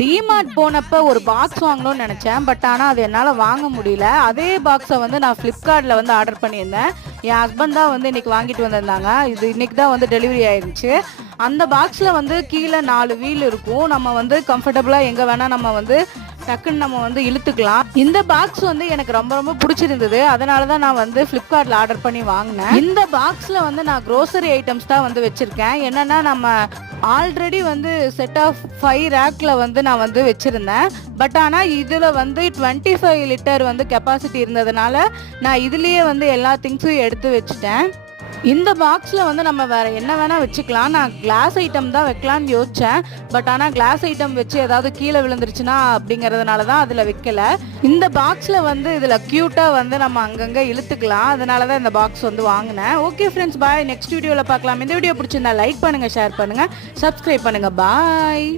DMart போனப்ப ஒரு box வாங்கணும்னு நினச்சேன். பட் ஆனால் அது என்னால் வாங்க முடியல. அதே பாக்ஸை வந்து நான் ஃப்ளிப்கார்ட்டில் வந்து ஆர்டர் பண்ணியிருந்தேன். என் ஹஸ்பண்ட் தான் வந்து இன்றைக்கி வாங்கிட்டு வந்திருந்தாங்க. இது இன்றைக்கி தான் வந்து டெலிவரி ஆயிருந்துச்சு. அந்த பாக்ஸில் வந்து கீழே 4 வீல் இருக்கும். நம்ம வந்து கம்ஃபர்டபுளாக எங்கே வேணால் நம்ம வந்து டக்குன்னு நம்ம வந்து இழுத்துக்கலாம். இந்த பாக்ஸ் வந்து எனக்கு ரொம்ப ரொம்ப பிடிச்சிருந்தது. அதனால தான் நான் வந்து ஃப்ளிப்கார்ட்டில் ஆர்டர் பண்ணி வாங்கினேன். இந்த பாக்ஸில் வந்து நான் க்ரோசரி ஐட்டம்ஸ் தான் வந்து வச்சுருக்கேன். என்னென்னா நம்ம ஆல்ரெடி வந்து செட் ஆஃப் 5 ரேக்கில் வந்து நான் வந்து வச்சுருந்தேன். பட் ஆனால் இதில் வந்து 25 லிட்டர் வந்து கெப்பாசிட்டி இருந்ததுனால நான் இதுலேயே வந்து எல்லா திங்ஸும் எடுத்து வச்சுட்டேன். இந்த பாக்ஸில் வந்து நம்ம வேறு என்ன வேணால் வச்சுக்கலாம். நான் கிளாஸ் ஐட்டம் தான் வைக்கலான்னு யோசித்தேன். பட் ஆனால் கிளாஸ் ஐட்டம் வச்சு ஏதாவது கீழே விழுந்துருச்சுன்னா அப்படிங்கிறதுனால தான் அதில் வைக்கல. இந்த பாக்ஸில் வந்து இதில் க்யூட்டாக வந்து நம்ம அங்கங்கே இழுத்துக்கலாம். அதனால தான் இந்த பாக்ஸ் வந்து வாங்கினேன். ஓகே ஃப்ரெண்ட்ஸ், பாய். நெக்ஸ்ட் வீடியோவில் பார்க்கலாம். இந்த வீடியோ பிடிச்சிருந்தா லைக் பண்ணுங்கள், ஷேர் பண்ணுங்கள், சப்ஸ்கிரைப் பண்ணுங்கள். பாய்.